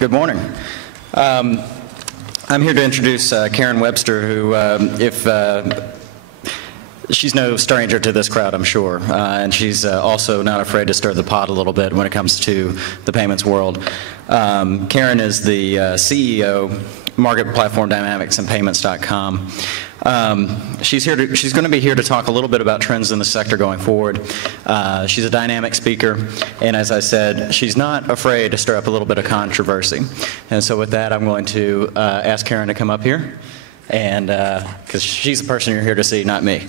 Good morning. I'm here to introduce Karen Webster, who, she's no stranger to this crowd, I'm sure, and she's also not afraid to stir the pot a little bit when it comes to the payments world. Karen is the CEO, Market Platform Dynamics and Payments.com. She's going to be here to talk a little bit about trends in the sector going forward. She's a dynamic speaker, and as I said, she's not afraid to stir up a little bit of controversy. And so with that, I'm going to ask Karen to come up here, and because she's the person you're here to see, not me.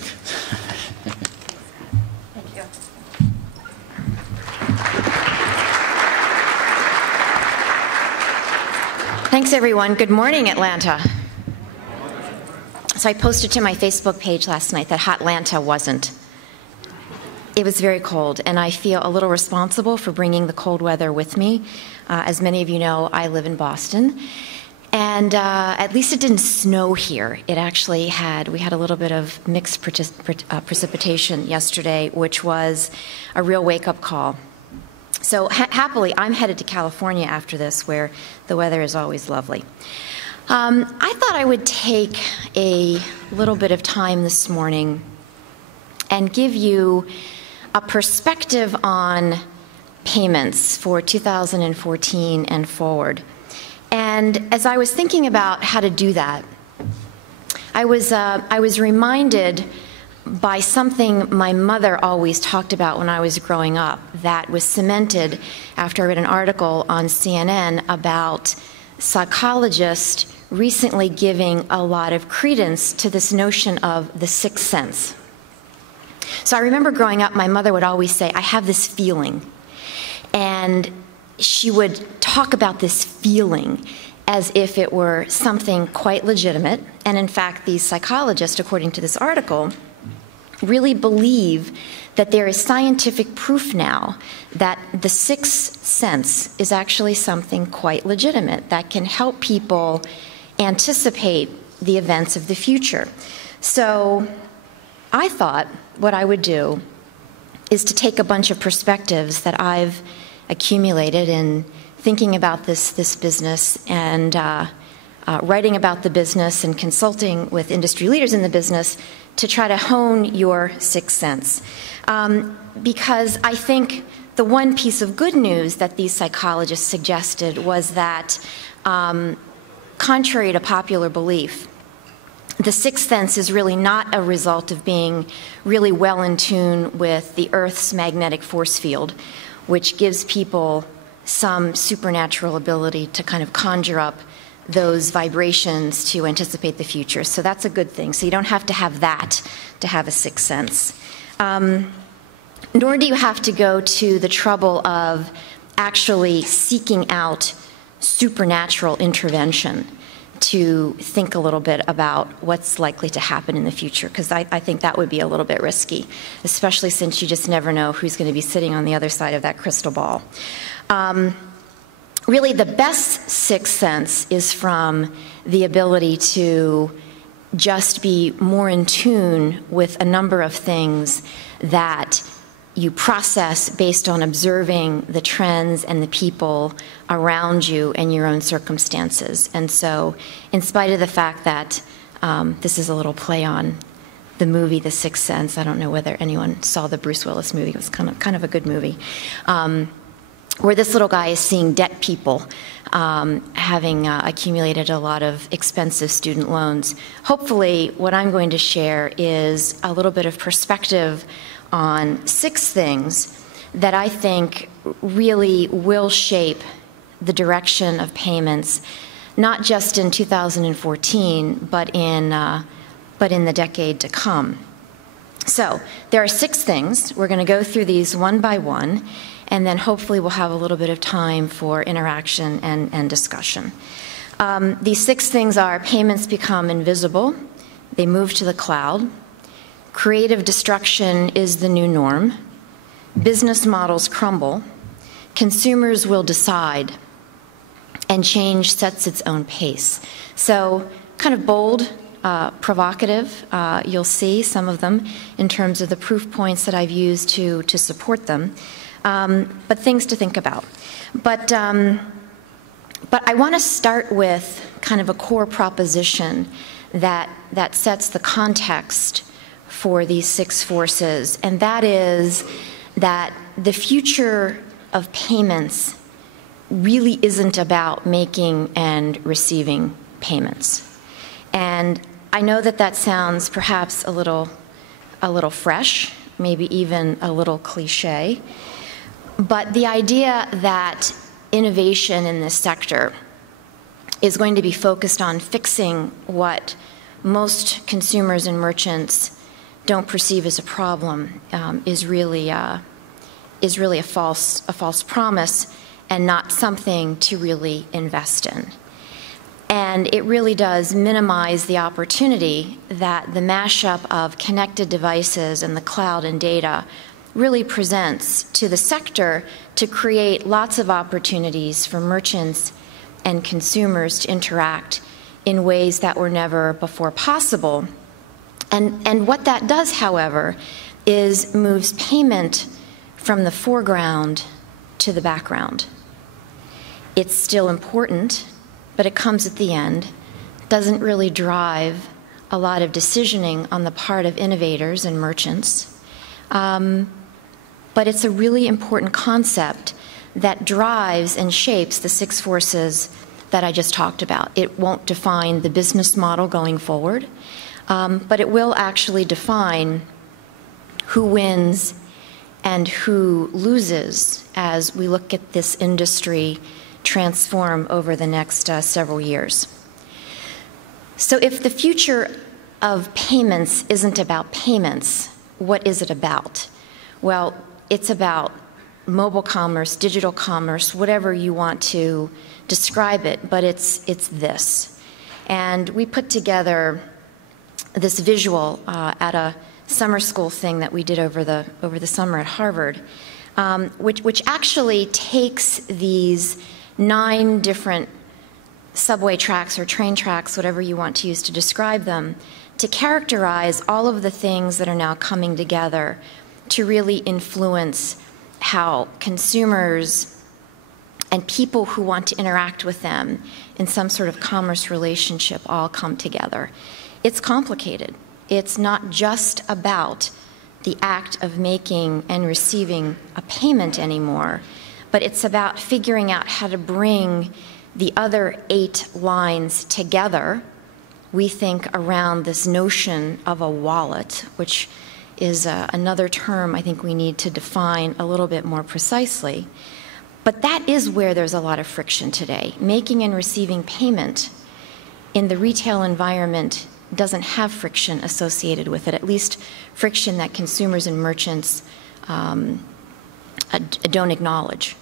Thank you. Thanks, everyone. Good morning, Atlanta. So I posted to my Facebook page last night that Hotlanta wasn't. It was very cold, and I feel a little responsible for bringing the cold weather with me. As many of you know, I live in Boston, and at least it didn't snow here. It actually we had a little bit of mixed precipitation yesterday, which was a real wake-up call. So happily, I'm headed to California after this, where the weather is always lovely. I thought I would take a little bit of time this morning and give you a perspective on payments for 2014 and forward. And as I was thinking about how to do that, I was reminded by something my mother always talked about when I was growing up that was cemented after I read an article on CNN about psychologists recently giving a lot of credence to this notion of the sixth sense. So I remember growing up, my mother would always say, I have this feeling. And she would talk about this feeling as if it were something quite legitimate. And in fact, these psychologists, according to this article, really believe that there is scientific proof now that the sixth sense is actually something quite legitimate that can help people anticipate the events of the future. So I thought what I would do is to take a bunch of perspectives that I've accumulated in thinking about this business and writing about the business and consulting with industry leaders in the business to try to hone your sixth sense. Because I think the one piece of good news that these psychologists suggested was that contrary to popular belief, the sixth sense is really not a result of being really well in tune with the Earth's magnetic force field, which gives people some supernatural ability to kind of conjure up those vibrations to anticipate the future. So that's a good thing. So you don't have to have that to have a sixth sense. Nor do you have to go to the trouble of actually seeking out supernatural intervention to think a little bit about what's likely to happen in the future, because I think that would be a little bit risky, especially since you just never know who's going to be sitting on the other side of that crystal ball. Really, the best sixth sense is from the ability to just be more in tune with a number of things that you process based on observing the trends and the people around you and your own circumstances. And so, in spite of the fact that this is a little play on the movie The Sixth Sense, I don't know whether anyone saw the Bruce Willis movie. It was kind of a good movie, where this little guy is seeing debt people having accumulated a lot of expensive student loans. Hopefully, what I'm going to share is a little bit of perspective on 6 things that I think really will shape the direction of payments, not just in 2014, but in the decade to come. So there are 6 things. We're going to go through these one by one, and then hopefully we'll have a little bit of time for interaction and discussion. These 6 things are: payments become invisible, they move to the cloud, creative destruction is the new norm, business models crumble, consumers will decide, and change sets its own pace. So kind of bold, provocative. You'll see some of them in terms of the proof points that I've used to support them, but things to think about. But But I want to start with kind of a core proposition that sets the context for these 6 forces, and that is that the future of payments really isn't about making and receiving payments. And I know that that sounds perhaps a little fresh, maybe even a little cliche, but the idea that innovation in this sector is going to be focused on fixing what most consumers and merchants don't perceive as a problem is really a false promise and not something to really invest in. And it really does minimize the opportunity that the mashup of connected devices and the cloud and data really presents to the sector to create lots of opportunities for merchants and consumers to interact in ways that were never before possible. And what that does, however, is moves payment from the foreground to the background. It's still important, but it comes at the end, doesn't really drive a lot of decisioning on the part of innovators and merchants. But it's a really important concept that drives and shapes the 6 forces that I just talked about. It won't define the business model going forward, but it will actually define who wins and who loses as we look at this industry transform over the next several years. So if the future of payments isn't about payments, what is it about? Well, it's about mobile commerce, digital commerce, whatever you want to describe it, but it's this. And we put together this visual at a summer school thing that we did over the summer at Harvard, which actually takes these 9 different subway tracks or train tracks, whatever you want to use to describe them, to characterize all of the things that are now coming together to really influence how consumers and people who want to interact with them in some sort of commerce relationship all come together. It's complicated. It's not just about the act of making and receiving a payment anymore, but it's about figuring out how to bring the other 8 lines together, we think, around this notion of a wallet, which is another term I think we need to define a little bit more precisely. But that is where there's a lot of friction today. Making and receiving payment in the retail environment doesn't have friction associated with it, at least friction that consumers and merchants don't acknowledge.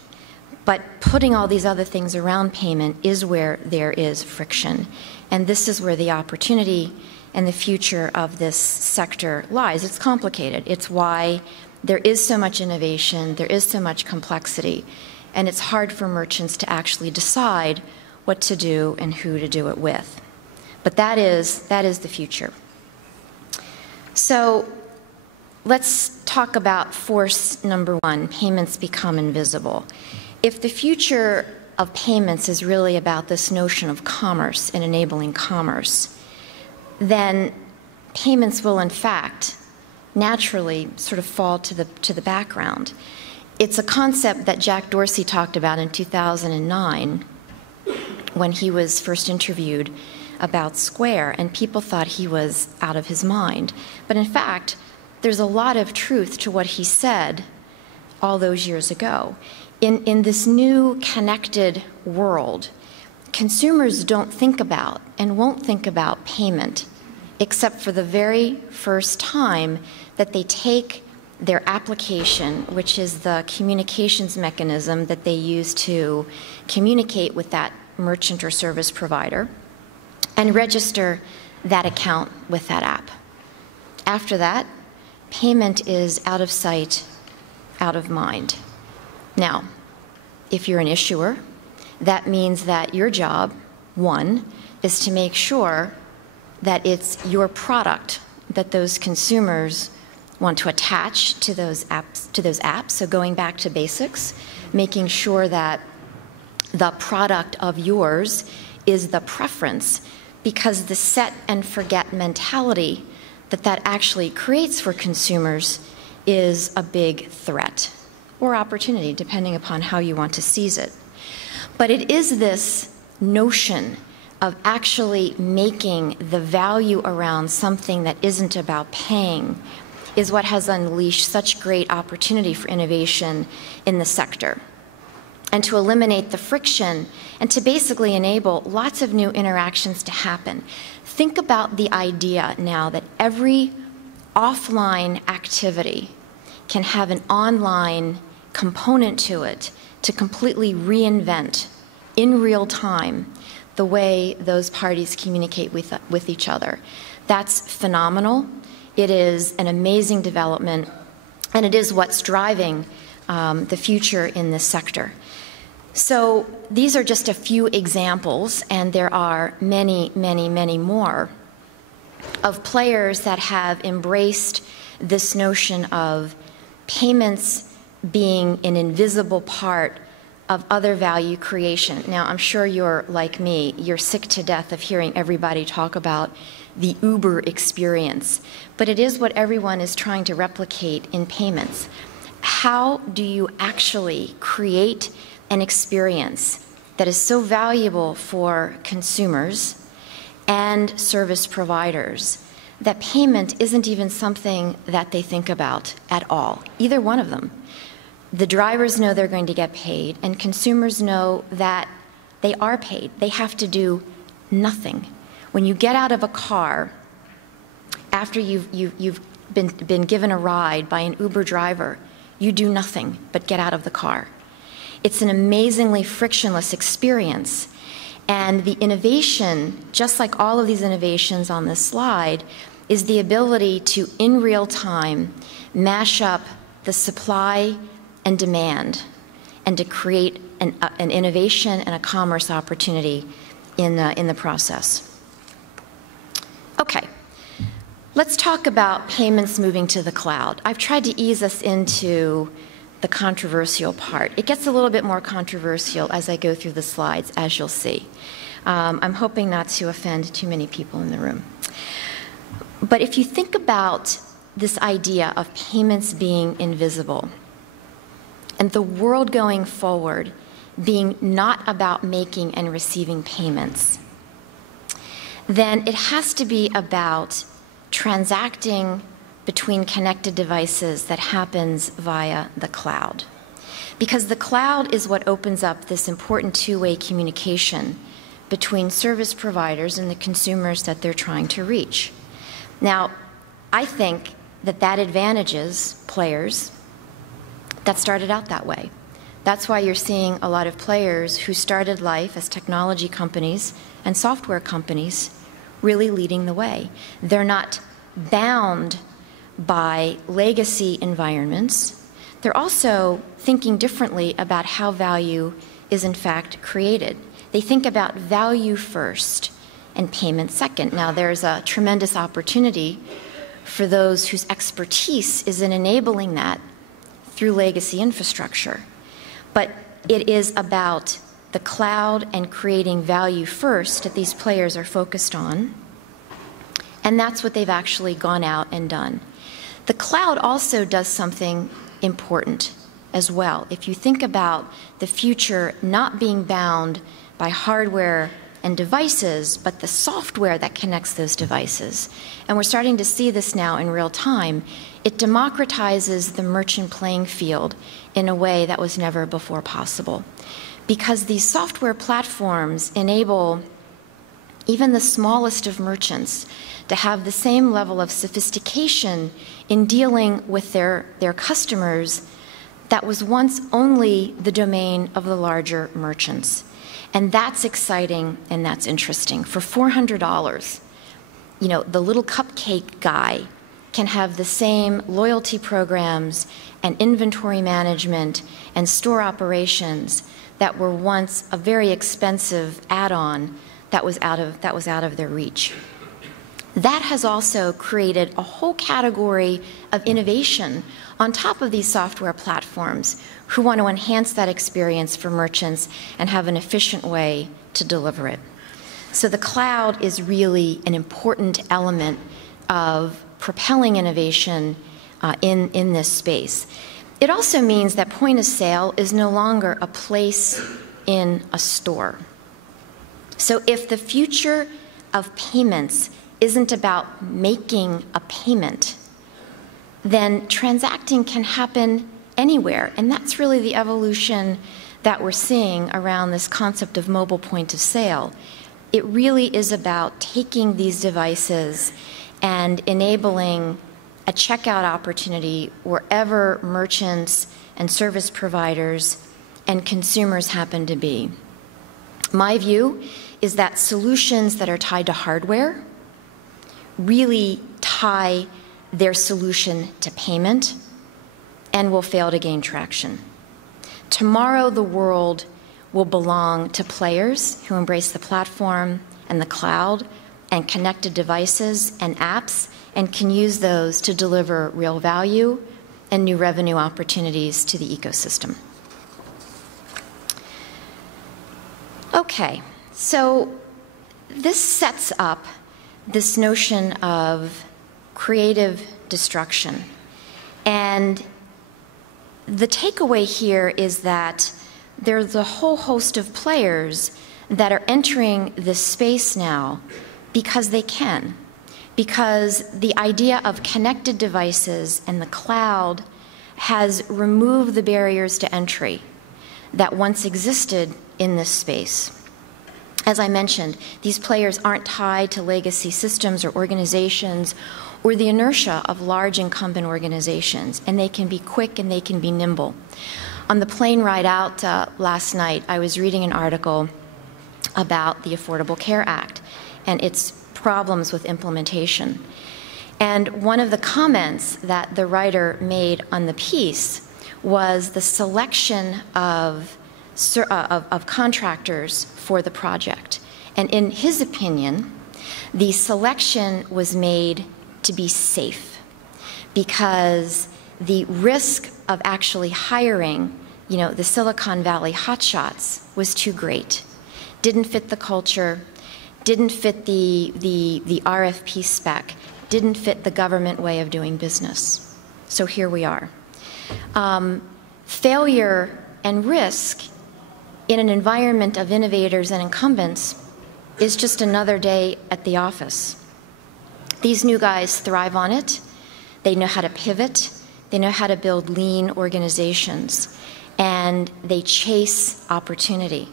But putting all these other things around payment is where there is friction. And this is where the opportunity and the future of this sector lies. It's complicated. It's why there is so much innovation, there is so much complexity, and it's hard for merchants to actually decide what to do and who to do it with. But that is the future. So let's talk about force number 1, payments become invisible. If the future of payments is really about this notion of commerce and enabling commerce, then payments will in fact naturally sort of fall to the background. It's a concept that Jack Dorsey talked about in 2009 when he was first interviewed about Square, and people thought he was out of his mind. But in fact, there's a lot of truth to what he said all those years ago. In this new connected world, consumers don't think about and won't think about payment except for the very first time that they take their application, which is the communications mechanism that they use to communicate with that merchant or service provider, and register that account with that app. After that, payment is out of sight, out of mind. Now, if you're an issuer, that means that your job, 1, is to make sure that it's your product that those consumers want to attach to those apps. So going back to basics, making sure that the product of yours is the preference, because the set and forget mentality that actually creates for consumers is a big threat or opportunity, depending upon how you want to seize it. But it is this notion of actually making the value around something that isn't about paying is what has unleashed such great opportunity for innovation in the sector, and to eliminate the friction and to basically enable lots of new interactions to happen. Think about the idea now that every offline activity can have an online component to it to completely reinvent in real time the way those parties communicate with each other. That's phenomenal. It is an amazing development, and it is what's driving the future in this sector. So these are just a few examples, and there are many, many, many more of players that have embraced this notion of payments being an invisible part of other value creation. Now, I'm sure you're like me, you're sick to death of hearing everybody talk about the Uber experience, but it is what everyone is trying to replicate in payments. How do you actually create an experience that is so valuable for consumers and service providers that payment isn't even something that they think about at all, either one of them? The drivers know they're going to get paid, and consumers know that they are paid. They have to do nothing. When you get out of a car, after you've been given a ride by an Uber driver, you do nothing but get out of the car. It's an amazingly frictionless experience. And the innovation, just like all of these innovations on this slide, is the ability to, in real time, mash up the supply and demand, and to create an innovation and a commerce opportunity in the process. Okay, let's talk about payments moving to the cloud. I've tried to ease us into the controversial part. It gets a little bit more controversial as I go through the slides, as you'll see. I'm hoping not to offend too many people in the room. But if you think about this idea of payments being invisible, and the world going forward being not about making and receiving payments, then it has to be about transacting between connected devices that happens via the cloud. Because the cloud is what opens up this important two-way communication between service providers and the consumers that they're trying to reach. Now, I think that advantages players that started out that way. That's why you're seeing a lot of players who started life as technology companies and software companies really leading the way. They're not bound by legacy environments. They're also thinking differently about how value is in fact created. They think about value first and payment second. Now, there's a tremendous opportunity for those whose expertise is in enabling that through legacy infrastructure. But it is about the cloud and creating value first that these players are focused on, and that's what they've actually gone out and done. The cloud also does something important as well. If you think about the future not being bound by hardware and devices, but the software that connects those devices, and we're starting to see this now in real time, it democratizes the merchant playing field in a way that was never before possible. Because these software platforms enable even the smallest of merchants to have the same level of sophistication in dealing with their customers that was once only the domain of the larger merchants. And that's exciting and that's interesting. For $400, you know, the little cupcake guy can have the same loyalty programs and inventory management and store operations that were once a very expensive add-on that was out of their reach. That has also created a whole category of innovation on top of these software platforms who want to enhance that experience for merchants and have an efficient way to deliver it. So the cloud is really an important element of propelling innovation in this space. It also means that point of sale is no longer a place in a store. So if the future of payments isn't about making a payment, then transacting can happen anywhere. And that's really the evolution that we're seeing around this concept of mobile point of sale. It really is about taking these devices and enabling a checkout opportunity wherever merchants and service providers and consumers happen to be. My view is that solutions that are tied to hardware really tie their solution to payment and will fail to gain traction. Tomorrow, the world will belong to players who embrace the platform and the cloud and connected devices and apps and can use those to deliver real value and new revenue opportunities to the ecosystem. Okay, so this sets up this notion of creative destruction. And the takeaway here is that there's a whole host of players that are entering this space now because they can. Because the idea of connected devices and the cloud has removed the barriers to entry that once existed in this space. As I mentioned, these players aren't tied to legacy systems or organizations or the inertia of large incumbent organizations, and they can be quick and they can be nimble. On the plane ride out last night, I was reading an article about the Affordable Care Act and its problems with implementation. And one of the comments that the writer made on the piece was the selection of contractors for the project. And in his opinion, the selection was made to be safe because the risk of actually hiring, the Silicon Valley hotshots was too great. Didn't fit the culture, didn't fit the RFP spec, didn't fit the government way of doing business. So here we are. Failure and risk in an environment of innovators and incumbents is just another day at the office. These new guys thrive on it. They know how to pivot. They know how to build lean organizations. And they chase opportunity.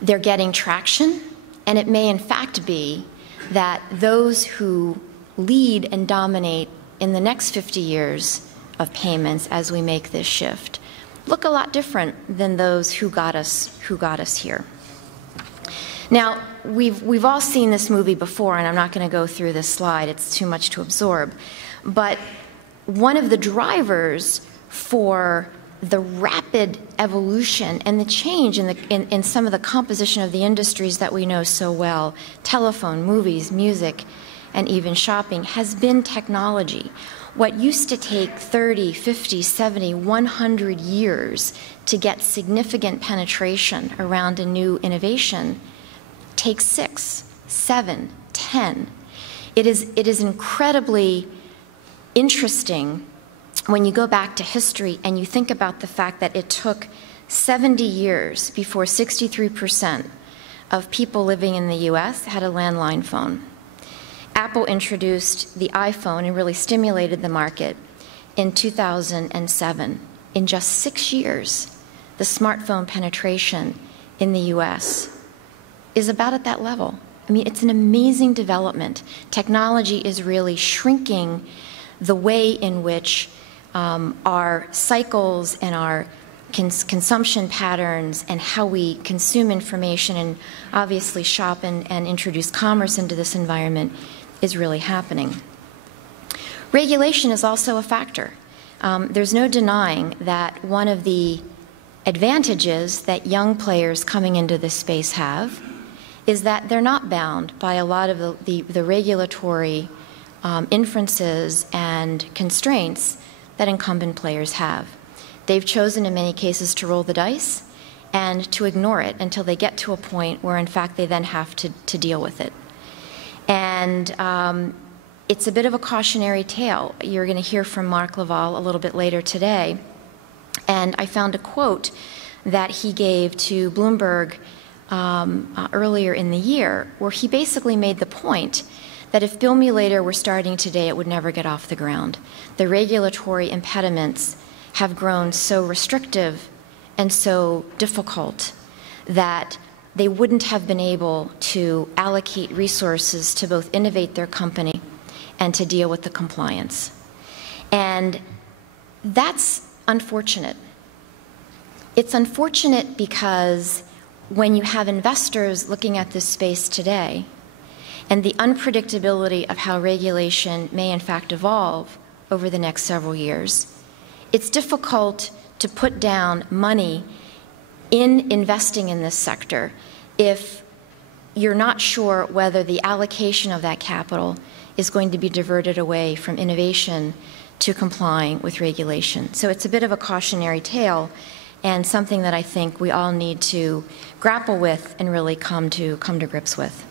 They're getting traction, and it may in fact be that those who lead and dominate in the next 50 years of payments as we make this shift look a lot different than those who got us here. Now, we've all seen this movie before, and I'm not going to go through this slide. It's too much to absorb. But one of the drivers for the rapid evolution and the change in some of the composition of the industries that we know so well, telephone, movies, music, and even shopping, has been technology. What used to take 30, 50, 70, 100 years to get significant penetration around a new innovation takes 6, 7, 10. It is incredibly interesting when you go back to history and you think about the fact that it took 70 years before 63% of people living in the US had a landline phone. Apple introduced the iPhone and really stimulated the market in 2007. In just 6 years, the smartphone penetration in the US is about at that level. I mean, it's an amazing development. Technology is really shrinking the way in which our cycles and our consumption patterns and how we consume information and obviously shop and introduce commerce into this environment is really happening. Regulation is also a factor. There's no denying that one of the advantages that young players coming into this space have is that they're not bound by a lot of the regulatory inferences and constraints that incumbent players have. They've chosen in many cases to roll the dice and to ignore it until they get to a point where in fact they then have to deal with it. And it's a bit of a cautionary tale. You're going to hear from Mark Laval a little bit later today. And I found a quote that he gave to Bloomberg earlier in the year, where he basically made the point that if Bill Me Later were starting today, it would never get off the ground. The regulatory impediments have grown so restrictive and so difficult that they wouldn't have been able to allocate resources to both innovate their company and to deal with the compliance. And that's unfortunate. It's unfortunate because when you have investors looking at this space today and the unpredictability of how regulation may in fact evolve over the next several years, it's difficult to put down money in investing in this sector if you're not sure whether the allocation of that capital is going to be diverted away from innovation to complying with regulation. So it's a bit of a cautionary tale and something that I think we all need to grapple with and really come to grips with.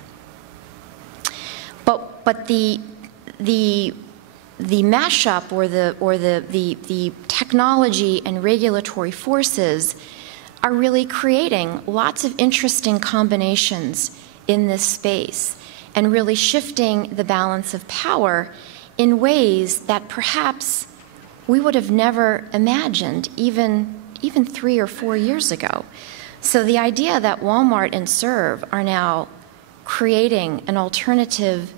But the mashup or the technology and regulatory forces are really creating lots of interesting combinations in this space and really shifting the balance of power in ways that perhaps we would have never imagined even 3 or 4 years ago. So the idea that Walmart and Serve are now creating an alternative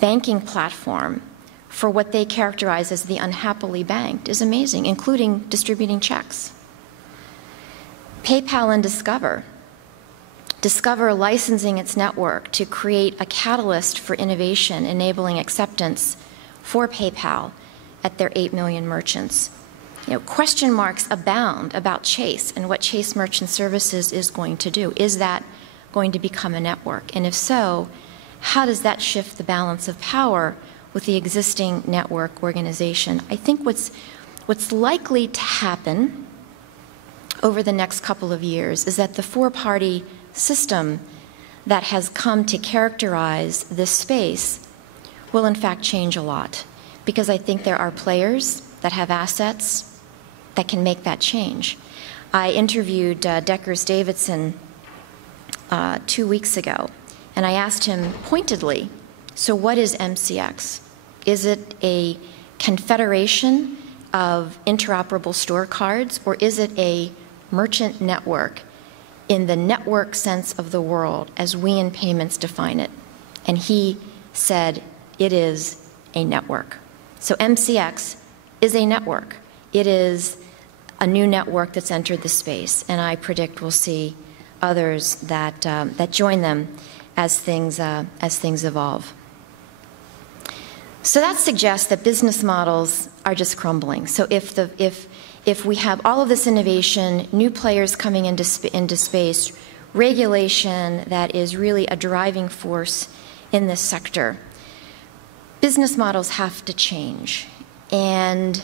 banking platform for what they characterize as the unhappily banked is amazing, including distributing checks. PayPal and Discover licensing its network to create a catalyst for innovation, enabling acceptance for PayPal at their 8 million merchants. Question marks abound about Chase and what Chase Merchant Services is going to do. Is that going to become a network? And if so, how does that shift the balance of power with the existing network organization? I think what's likely to happen over the next couple of years is that the four-party system that has come to characterize this space will in fact change a lot, because I think there are players that have assets that can make that change. I interviewed Deckers Davidson 2 weeks ago, and I asked him pointedly, so what is MCX? Is it a confederation of interoperable store cards, or is it a merchant network in the network sense of the world as we in payments define it? And he said it is a network. So MCX is a network. It is a new network that's entered the space, and I predict we'll see others that join them as things evolve. So that suggests that business models are just crumbling. So if we have all of this innovation, new players coming into space, regulation that is really a driving force in this sector, business models have to change. And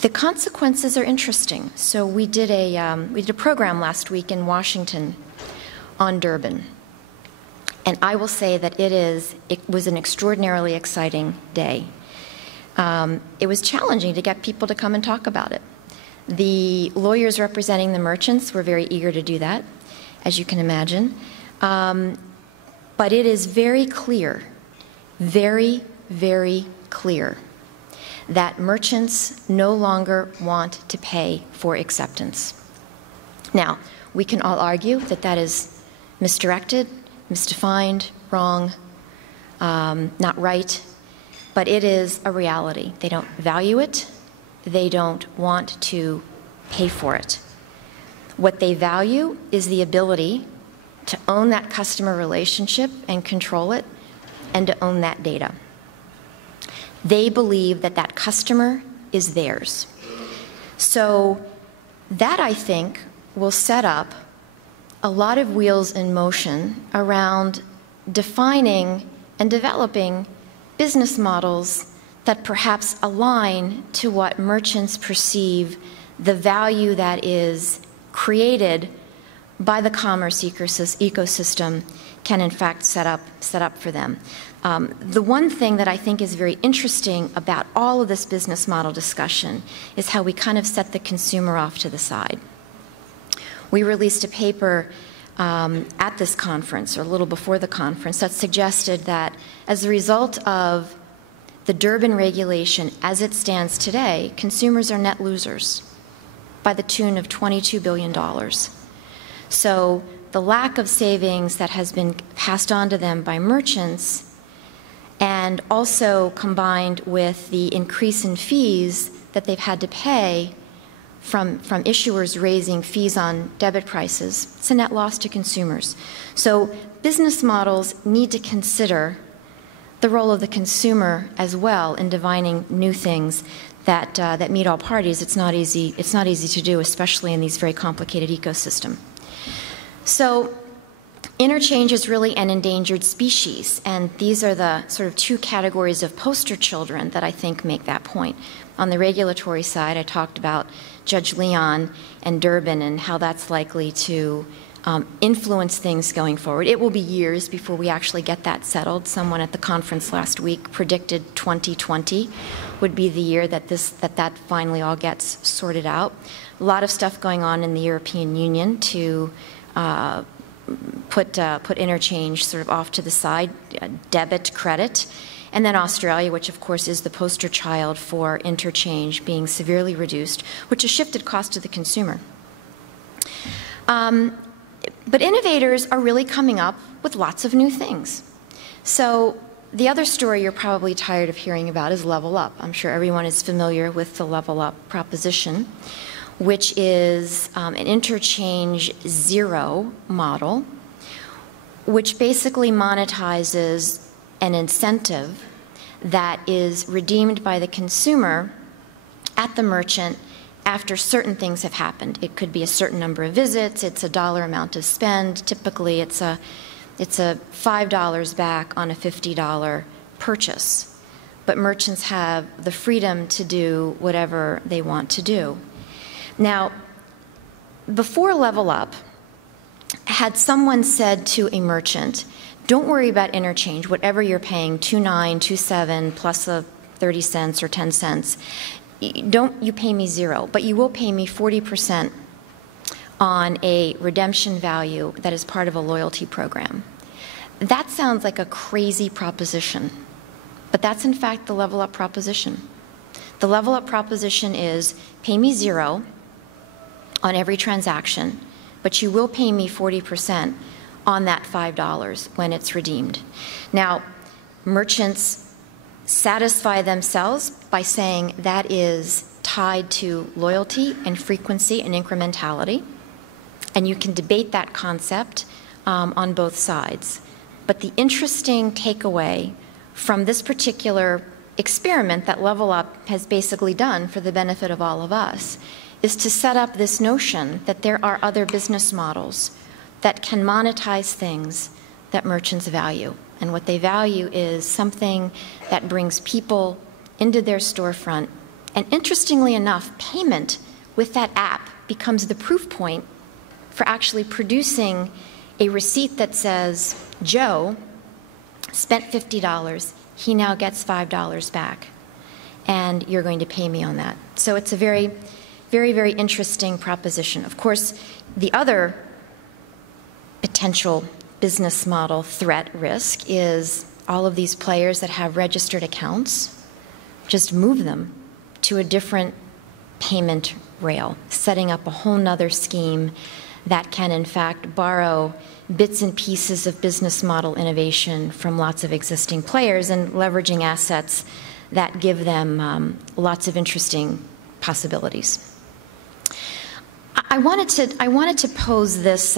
the consequences are interesting. So we did a program last week in Washington on Durbin. And I will say that it was an extraordinarily exciting day. It was challenging to get people to come and talk about it. The lawyers representing the merchants were very eager to do that, as you can imagine. But it is very clear, very, very clear, that merchants no longer want to pay for acceptance. Now, we can all argue that that is misdirected, misdefined, wrong, not right, but it is a reality. They don't value it. They don't want to pay for it. What they value is the ability to own that customer relationship and control it, and to own that data. They believe that that customer is theirs. So that, I think, will set up a lot of wheels in motion around defining and developing business models that perhaps align to what merchants perceive the value that is created by the commerce ecosystem can in fact set up for them. The one thing that I think is very interesting about all of this business model discussion is how we kind of set the consumer off to the side. We released a paper at this conference, or a little before the conference, that suggested that as a result of the Durbin regulation as it stands today, consumers are net losers by the tune of $22 billion. So the lack of savings that has been passed on to them by merchants, and also combined with the increase in fees that they've had to pay from issuers raising fees on debit prices, it's a net loss to consumers. So business models need to consider the role of the consumer as well in divining new things that meet all parties. It's not easy to do, especially in these very complicated ecosystem. So interchange is really an endangered species, and these are the sort of two categories of poster children that I think make that point. On the regulatory side, I talked about Judge Leon and Durbin and how that's likely to influence things going forward. It will be years before we actually get that settled. Someone at the conference last week predicted 2020 would be the year that that finally all gets sorted out. A lot of stuff going on in the European Union to put interchange sort of off to the side, debit, credit. And then Australia, which of course is the poster child for interchange being severely reduced, which has shifted cost to the consumer. But innovators are really coming up with lots of new things. So the other story you're probably tired of hearing about is Level Up. I'm sure everyone is familiar with the Level Up proposition, which is an interchange zero model, which basically monetizes an incentive that is redeemed by the consumer at the merchant after certain things have happened. It could be a certain number of visits, it's a dollar amount of spend. Typically it's a $5 back on a $50 purchase. But merchants have the freedom to do whatever they want to do. Now, before Level Up, had someone said to a merchant, don't worry about interchange, whatever you're paying, $2.9, $2.7 plus a 30 cents or 10 cents, don't you pay me zero, but you will pay me 40% on a redemption value that is part of a loyalty program. That sounds like a crazy proposition, but that's in fact the Level Up proposition. The Level Up proposition is pay me zero on every transaction, but you will pay me 40% on that $5 when it's redeemed. Now, merchants satisfy themselves by saying that is tied to loyalty and frequency and incrementality, and you can debate that concept on both sides. But the interesting takeaway from this particular experiment that Level Up has basically done for the benefit of all of us is to set up this notion that there are other business models that can monetize things that merchants value. And what they value is something that brings people into their storefront. And interestingly enough, payment with that app becomes the proof point for actually producing a receipt that says, Joe spent $50, he now gets $5 back, and you're going to pay me on that. So it's a very, very, very interesting proposition. Of course, the other potential business model threat risk is all of these players that have registered accounts, just move them to a different payment rail, setting up a whole nother scheme that can in fact borrow bits and pieces of business model innovation from lots of existing players and leveraging assets that give them lots of interesting possibilities. I wanted to pose this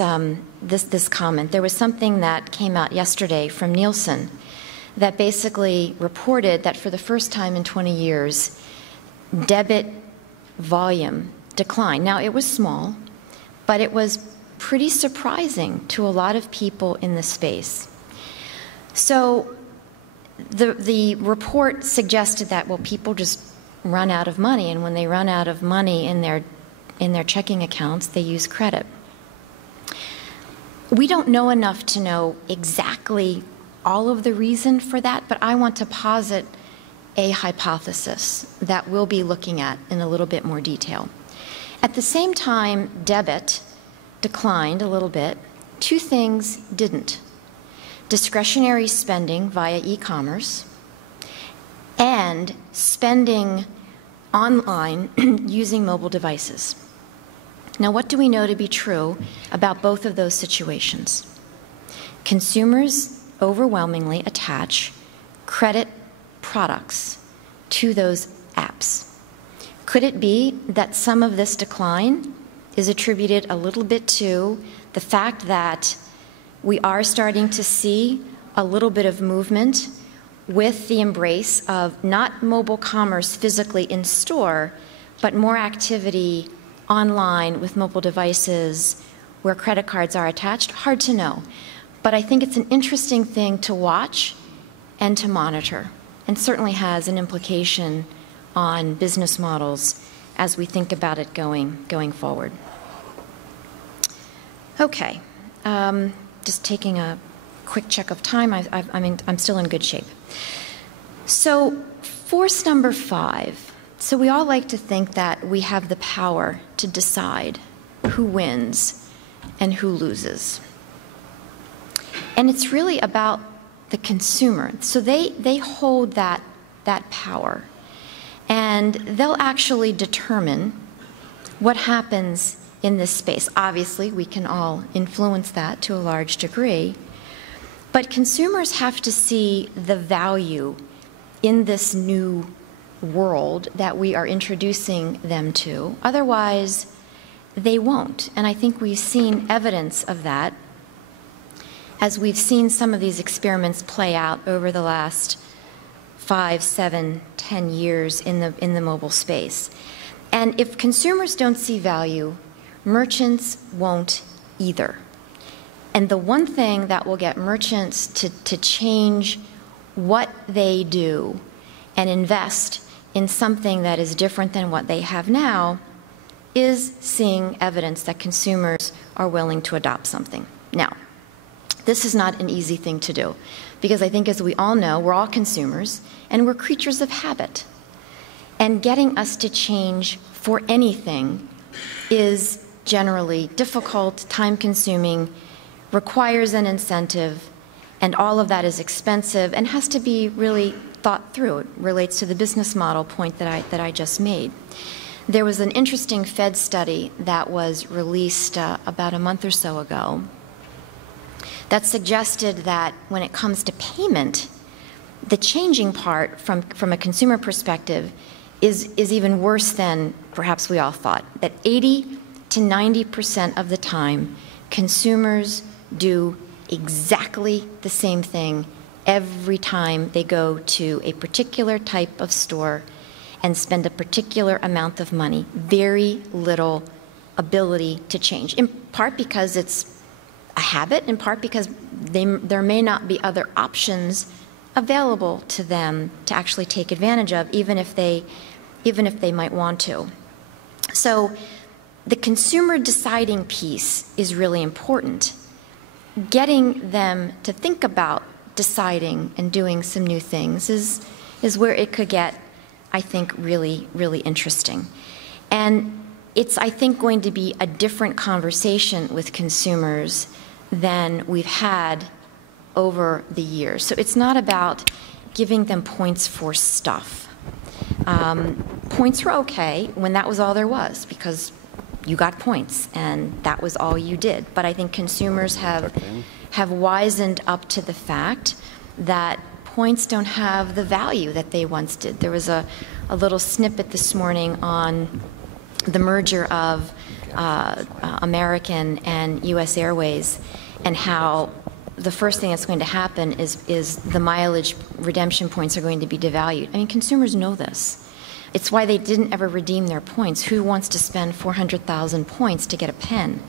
comment. There was something that came out yesterday from Nielsen that basically reported that for the first time in 20 years, debit volume declined. Now, it was small, but it was pretty surprising to a lot of people in the space. So the report suggested that, well, people just run out of money, and when they run out of money in their checking accounts, they use credit. We don't know enough to know exactly all of the reason for that, but I want to posit a hypothesis that we'll be looking at in a little bit more detail. At the same time, debit declined a little bit. Two things didn't: discretionary spending via e-commerce and spending online using mobile devices. Now, what do we know to be true about both of those situations? Consumers overwhelmingly attach credit products to those apps. Could it be that some of this decline is attributed a little bit to the fact that we are starting to see a little bit of movement with the embrace of not mobile commerce physically in store, but more activity online with mobile devices where credit cards are attached? Hard to know. But I think it's an interesting thing to watch and to monitor, and certainly has an implication on business models as we think about it going forward. Okay, just taking a quick check of time. I'm still in good shape. So force number 5. So we all like to think that we have the power to decide who wins and who loses. And it's really about the consumer. So they hold that power. And they'll actually determine what happens in this space. Obviously, we can all influence that to a large degree. But consumers have to see the value in this new world that we are introducing them to. Otherwise, they won't. And I think we've seen evidence of that as we've seen some of these experiments play out over the last 5, 7, 10 years in the mobile space. And if consumers don't see value, merchants won't either. And the one thing that will get merchants to change what they do and invest in something that is different than what they have now is seeing evidence that consumers are willing to adopt something. Now, this is not an easy thing to do, because I think, as we all know, we're all consumers and we're creatures of habit. And getting us to change for anything is generally difficult, time-consuming, requires an incentive, and all of that is expensive and has to be really thought through. It relates to the business model point that I just made. There was an interesting Fed study that was released about a month or so ago that suggested that when it comes to payment, the changing part from a consumer perspective is even worse than perhaps we all thought. That 80 to 90% of the time, consumers do exactly the same thing every time they go to a particular type of store and spend a particular amount of money. Very little ability to change, in part because it's a habit, in part because there may not be other options available to them to actually take advantage of, even if they might want to. So the consumer deciding piece is really important. Getting them to think about deciding and doing some new things is where it could get, I think, really, really interesting. And it's, I think, going to be a different conversation with consumers than we've had over the years. So it's not about giving them points for stuff. Points were okay when that was all there was, because you got points and that was all you did. But I think consumers have wisened up to the fact that points don't have the value that they once did. There was a little snippet this morning on the merger of American and U.S. Airways, and how the first thing that's going to happen is the mileage redemption points are going to be devalued. I mean, consumers know this. It's why they didn't ever redeem their points. Who wants to spend 400,000 points to get a pen?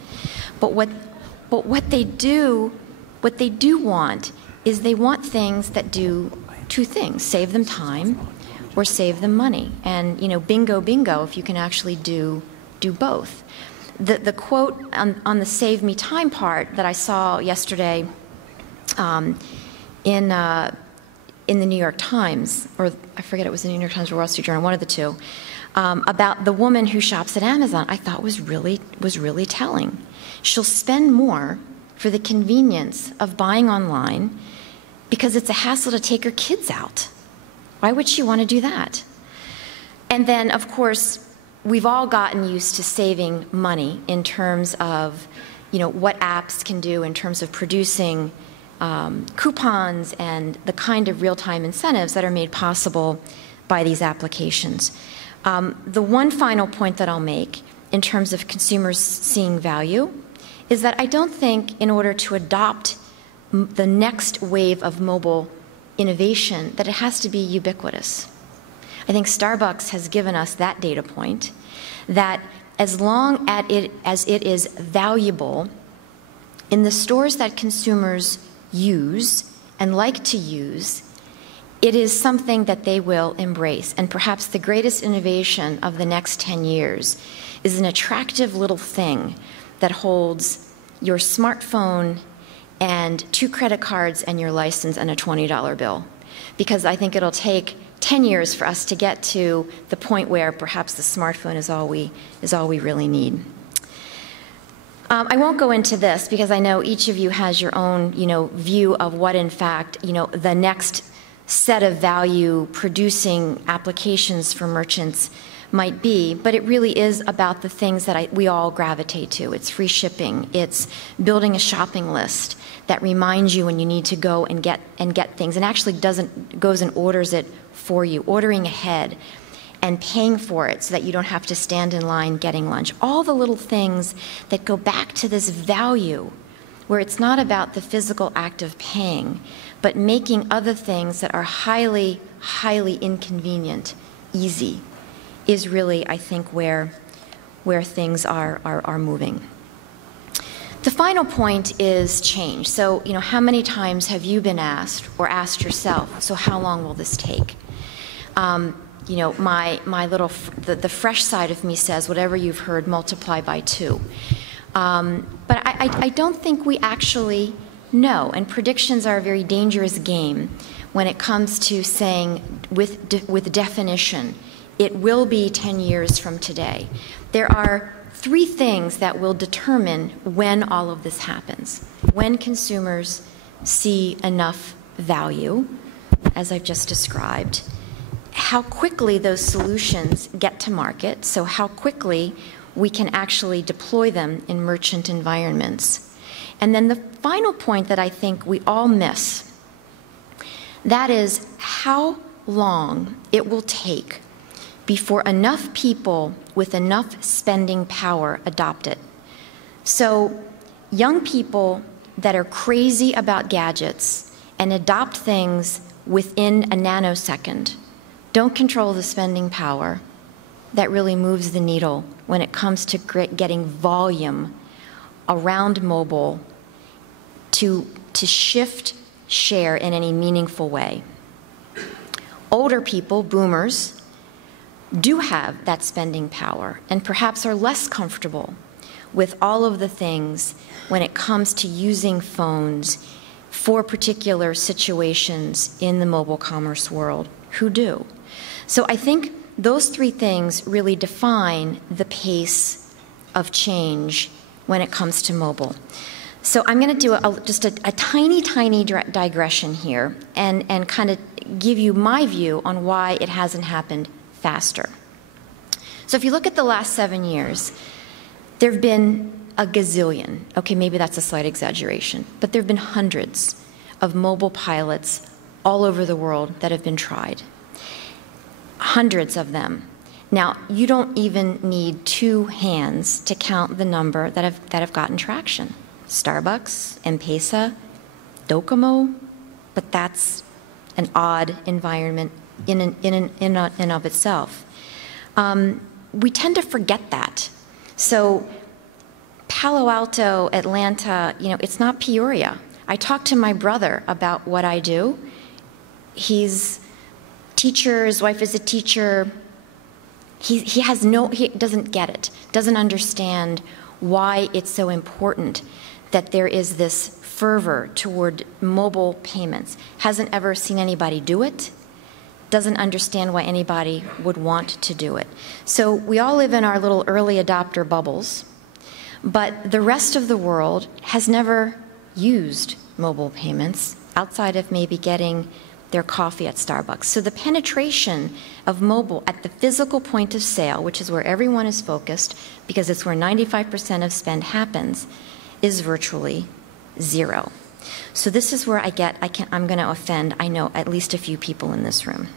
But what they do want is they want things that do two things: save them time or save them money. And, you know, bingo, bingo, if you can actually do both. The quote on the save me time part that I saw yesterday in the New York Times, or I forget, it was the New York Times or Wall Street Journal, one of the two, about the woman who shops at Amazon, I thought was really telling. She'll spend more for the convenience of buying online because it's a hassle to take her kids out. Why would she want to do that? And then, of course, we've all gotten used to saving money in terms of, you know, what apps can do in terms of producing coupons and the kind of real-time incentives that are made possible by these applications. The one final point that I'll make in terms of consumers seeing value is that I don't think, in order to adopt the next wave of mobile innovation, that it has to be ubiquitous. I think Starbucks has given us that data point, that as long as it is valuable in the stores that consumers use and like to use, it is something that they will embrace. And perhaps the greatest innovation of the next 10 years is an attractive little thing that holds your smartphone and 2 credit cards and your license and a $20 bill. Because I think it'll take 10 years for us to get to the point where perhaps the smartphone is all we really need. I won't go into this because I know each of you has your own, you know, view of what, in fact, you know, the next set of value-producing applications for merchants might be, but it really is about the things that we all gravitate to. It's free shipping. It's building a shopping list that reminds you when you need to go and get things, and actually goes and orders it for you, ordering ahead and paying for it so that you don't have to stand in line getting lunch. All the little things that go back to this value where it's not about the physical act of paying, but making other things that are highly, highly inconvenient easy, is really, I think, where things are moving. The final point is change. So, you know, how many times have you been asked or asked yourself, so how long will this take? You know, the fresh side of me says, whatever you've heard, multiply by 2. But I don't think we actually know, and predictions are a very dangerous game when it comes to saying with definition, it will be 10 years from today. There are 3 things that will determine when all of this happens. When consumers see enough value, as I've just described, how quickly those solutions get to market, so how quickly we can actually deploy them in merchant environments. And then the final point that I think we all miss, that is how long it will take before enough people with enough spending power adopt it. So young people that are crazy about gadgets and adopt things within a nanosecond don't control the spending power that really moves the needle when it comes to getting volume around mobile to shift share in any meaningful way. Older people, boomers, do have that spending power and perhaps are less comfortable with all of the things when it comes to using phones for particular situations in the mobile commerce world who do. So I think those 3 things really define the pace of change when it comes to mobile. So I'm going to do just a tiny, tiny digression here and kind of give you my view on why it hasn't happened faster. So if you look at the last 7 years, there have been a gazillion, okay, maybe that's a slight exaggeration, but there have been hundreds of mobile pilots all over the world that have been tried. Hundreds of them. Now, you don't even need 2 hands to count the number that have gotten traction. Starbucks, M-Pesa, Docomo, but that's an odd environment in and of itself. We tend to forget that. So Palo Alto, Atlanta, it's not Peoria. I talked to my brother about what I do. He's teacher, his wife is a teacher. He doesn't get it, doesn't understand why it's so important that there is this fervor toward mobile payments. Hasn't ever seen anybody do it, doesn't understand why anybody would want to do it. So we all live in our little early adopter bubbles, but the rest of the world has never used mobile payments outside of maybe getting their coffee at Starbucks. So the penetration of mobile at the physical point of sale, which is where everyone is focused because it's where 95% of spend happens, is virtually zero. So this is where I'm going to offend, I know, at least a few people in this room.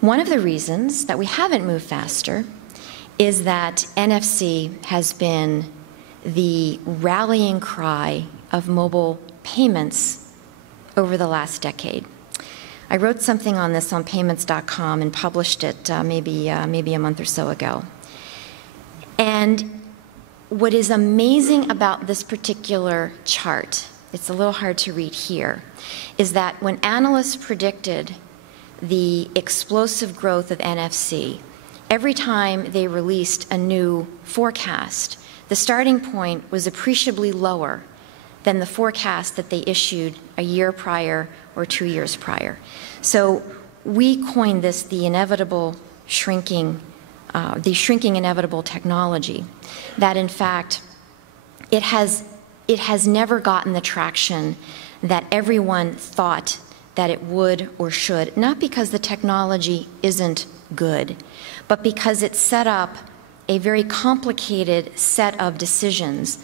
One of the reasons that we haven't moved faster is that NFC has been the rallying cry of mobile payments over the last decade. I wrote something on this on payments.com and published it maybe a month or so ago. And what is amazing about this particular chart, it's a little hard to read here, is that when analysts predicted the explosive growth of NFC, every time they released a new forecast, the starting point was appreciably lower than the forecast that they issued a year prior or 2 years prior. So we coined this the shrinking inevitable technology, that in fact it has never gotten the traction that everyone thought that it would or should, not because the technology isn't good, but because it set up a very complicated set of decisions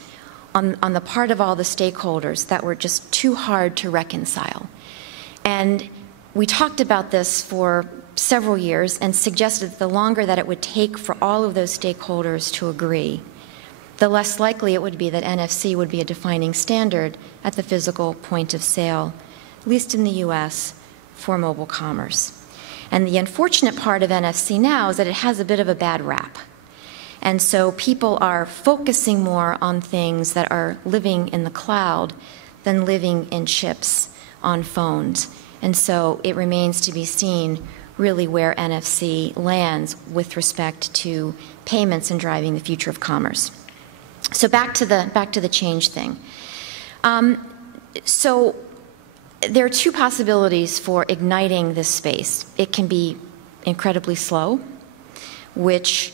on the part of all the stakeholders that were just too hard to reconcile. And we talked about this for several years and suggested that the longer that it would take for all of those stakeholders to agree, the less likely it would be that NFC would be a defining standard at the physical point of sale, at least in the US, for mobile commerce. And the unfortunate part of NFC now is that it has a bit of a bad rap. And so people are focusing more on things that are living in the cloud than living in chips on phones. And so it remains to be seen really where NFC lands with respect to payments and driving the future of commerce. So back to the change thing. So there are two possibilities for igniting this space. It can be incredibly slow, which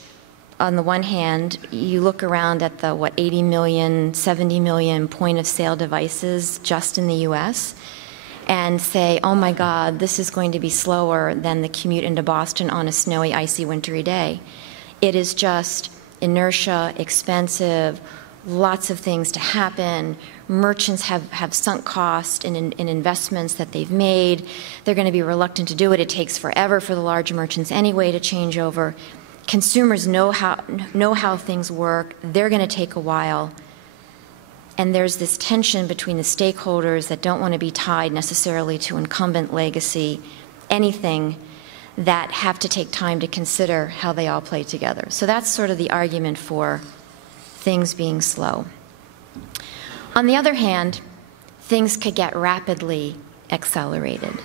on the one hand, you look around at the, 80 million, 70 million point-of-sale devices just in the U.S. and say, oh my God, this is going to be slower than the commute into Boston on a snowy, icy, wintry day. It is just inertia, expensive, lots of things to happen. Merchants have sunk cost in investments that they've made. They're going to be reluctant to do it. It takes forever for the large merchants anyway to change over. Consumers know how things work. They're going to take a while. And there's this tension between the stakeholders that don't want to be tied necessarily to incumbent legacy, anything, that have to take time to consider how they all play together. So that's sort of the argument for things being slow. On the other hand, things could get rapidly accelerated.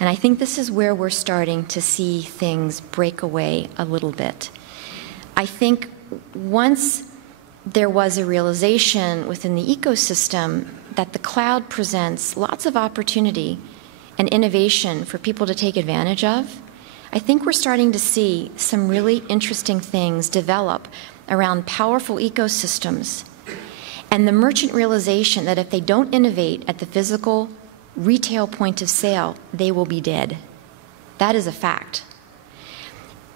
And I think this is where we're starting to see things break away a little bit. I think once there was a realization within the ecosystem that the cloud presents lots of opportunity and innovation for people to take advantage of, I think we're starting to see some really interesting things develop around powerful ecosystems and the merchant realization that if they don't innovate at the physical retail point of sale, they will be dead. That is a fact.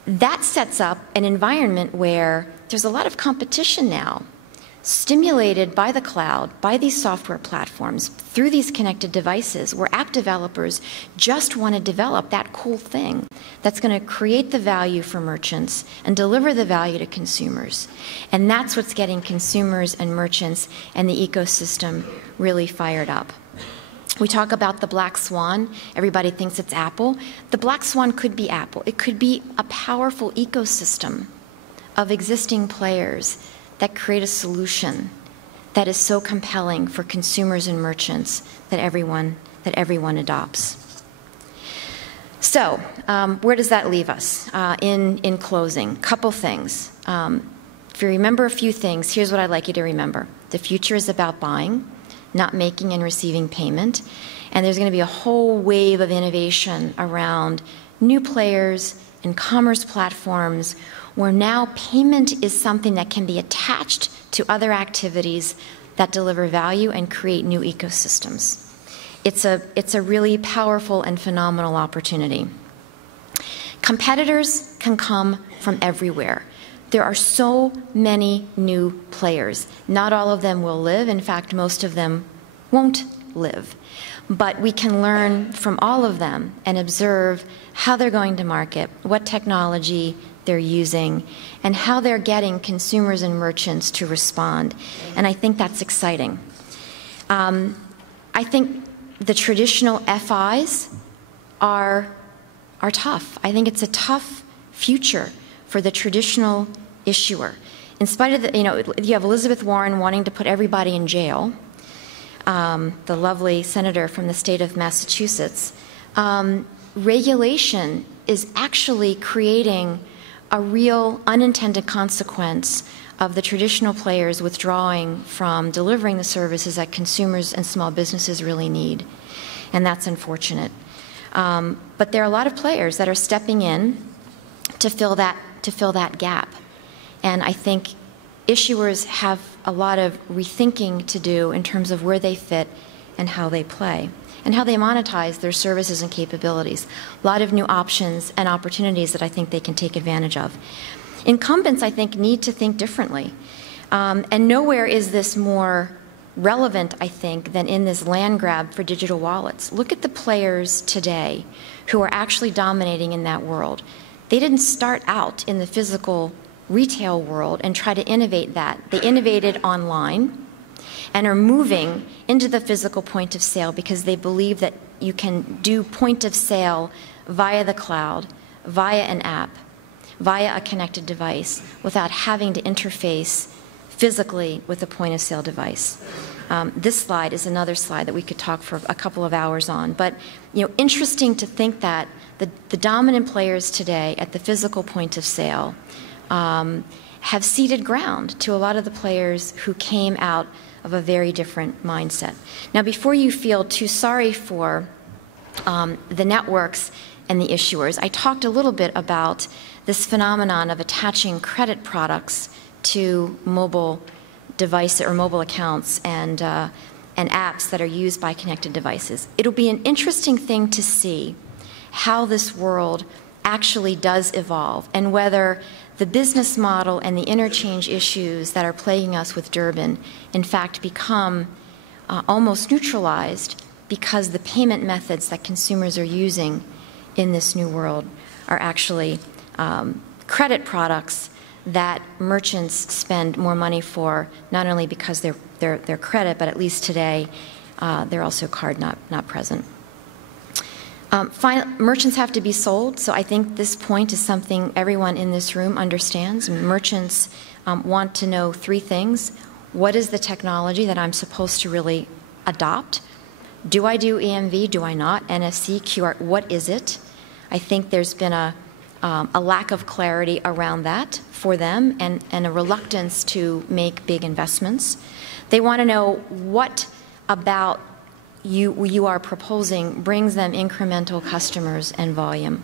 That sets up an environment where there's a lot of competition now, stimulated by the cloud, by these software platforms, through these connected devices, where app developers just want to develop that cool thing that's going to create the value for merchants and deliver the value to consumers. And that's what's getting consumers and merchants and the ecosystem really fired up. We talk about the black swan. Everybody thinks it's Apple. The black swan could be Apple. It could be a powerful ecosystem of existing players that create a solution that is so compelling for consumers and merchants that everyone adopts. So, where does that leave us? In closing, couple things. If you remember a few things, here's what I'd like you to remember. The future is about buying, not making and receiving payment. And there's going to be a whole wave of innovation around new players and commerce platforms where now payment is something that can be attached to other activities that deliver value and create new ecosystems. It's a really powerful and phenomenal opportunity. Competitors can come from everywhere. There are so many new players. Not all of them will live. In fact, most of them won't live. But we can learn from all of them and observe how they're going to market, what technology they're using, and how they're getting consumers and merchants to respond. And I think that's exciting. I think the traditional FIs are tough. I think it's a tough future for the traditional issuer. In spite of the, you have Elizabeth Warren wanting to put everybody in jail, the lovely senator from the state of Massachusetts. Regulation is actually creating a real unintended consequence of the traditional players withdrawing from delivering the services that consumers and small businesses really need. And that's unfortunate. But there are a lot of players that are stepping in to fill that gap. And I think issuers have a lot of rethinking to do in terms of where they fit and how they play and how they monetize their services and capabilities. A lot of new options and opportunities that I think they can take advantage of. Incumbents, I think, need to think differently. And nowhere is this more relevant, I think, than in this land grab for digital wallets. Look at the players today who are actually dominating in that world. They didn't start out in the physical retail world and try to innovate that. They innovated online and are moving into the physical point of sale because they believe that you can do point of sale via the cloud, via an app, via a connected device without having to interface physically with a point of sale device. This slide is another slide that we could talk for a couple of hours on. But interesting to think that the dominant players today at the physical point of sale have ceded ground to a lot of the players who came out of a very different mindset. Now, before you feel too sorry for the networks and the issuers, I talked a little bit about this phenomenon of attaching credit products to mobile devices or mobile accounts and apps that are used by connected devices. It'll be an interesting thing to see how this world actually does evolve and whether the business model and the interchange issues that are plaguing us with Durbin in fact become almost neutralized because the payment methods that consumers are using in this new world are actually credit products that merchants spend more money for, not only because they're credit, but at least today they're also card not present. Merchants have to be sold, so I think this point is something everyone in this room understands. Merchants want to know three things. What is the technology that I'm supposed to really adopt? Do I do EMV? Do I not? NFC, QR, what is it? I think there's been a lack of clarity around that for them and a reluctance to make big investments. They want to know what about you are proposing brings them incremental customers and volume.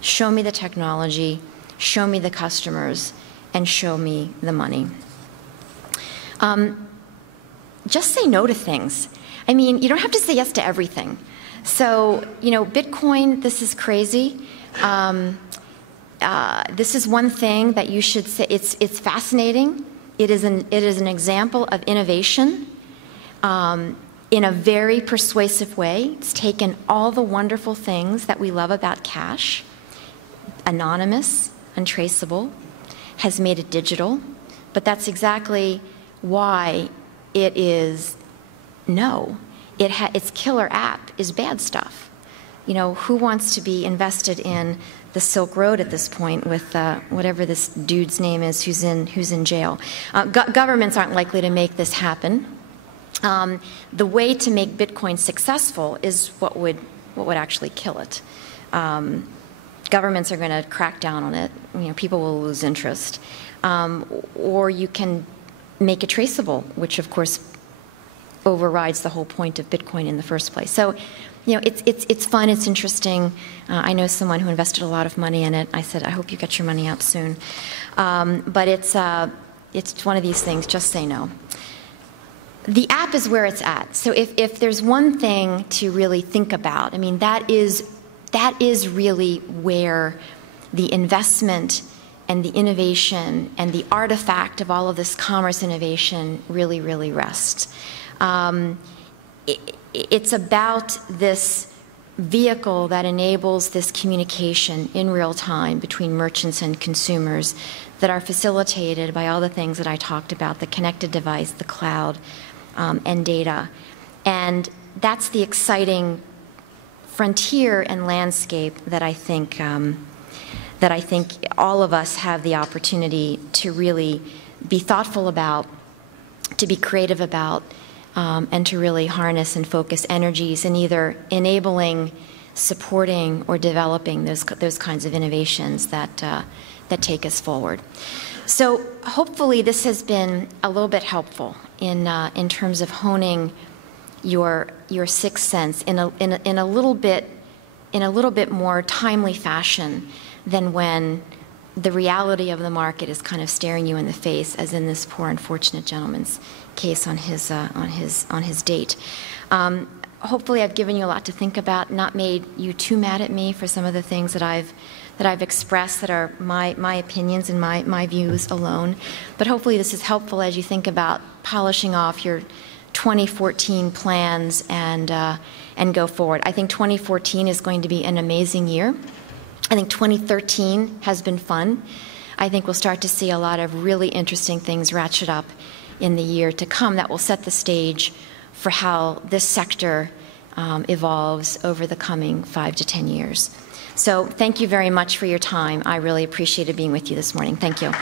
Show me the technology, show me the customers, and show me the money. Just say no to things. I mean, you don't have to say yes to everything. So, Bitcoin, this is crazy. This is one thing that you should say. It's fascinating. It is an example of innovation in a very persuasive way. It's taken all the wonderful things that we love about cash, anonymous, untraceable, has made it digital, but that's exactly why it is no. Its killer app is bad stuff. Who wants to be invested in the Silk Road at this point with whatever this dude's name is who's in jail. Governments aren't likely to make this happen. The way to make Bitcoin successful is what would actually kill it. Governments are going to crack down on it. People will lose interest. Or you can make it traceable, which of course overrides the whole point of Bitcoin in the first place. So, it's fun, it's interesting. I know someone who invested a lot of money in it. I said, I hope you get your money out soon. But it's one of these things, just say no. The app is where it's at. So if there's one thing to really think about, I mean, that is really where the investment and the innovation and the artifact of all of this commerce innovation really, really rests. It's about this vehicle that enables this communication in real time between merchants and consumers that are facilitated by all the things that I talked about, the connected device, the cloud, and data. And that's the exciting frontier and landscape that I think all of us have the opportunity to really be thoughtful about, to be creative about, and to really harness and focus energies in either enabling, supporting, or developing those kinds of innovations that take us forward. So hopefully this has been a little bit helpful in terms of honing your sixth sense in a little bit more timely fashion than when the reality of the market is kind of staring you in the face, as in this poor unfortunate gentleman's case on his date. Hopefully I've given you a lot to think about, not made you too mad at me for some of the things that I've expressed that are my opinions and my views alone. But hopefully this is helpful as you think about polishing off your 2014 plans and go forward. I think 2014 is going to be an amazing year. I think 2013 has been fun. I think we'll start to see a lot of really interesting things ratchet up in the year to come that will set the stage for how this sector evolves over the coming 5 to 10 years. So thank you very much for your time. I really appreciated being with you this morning. Thank you.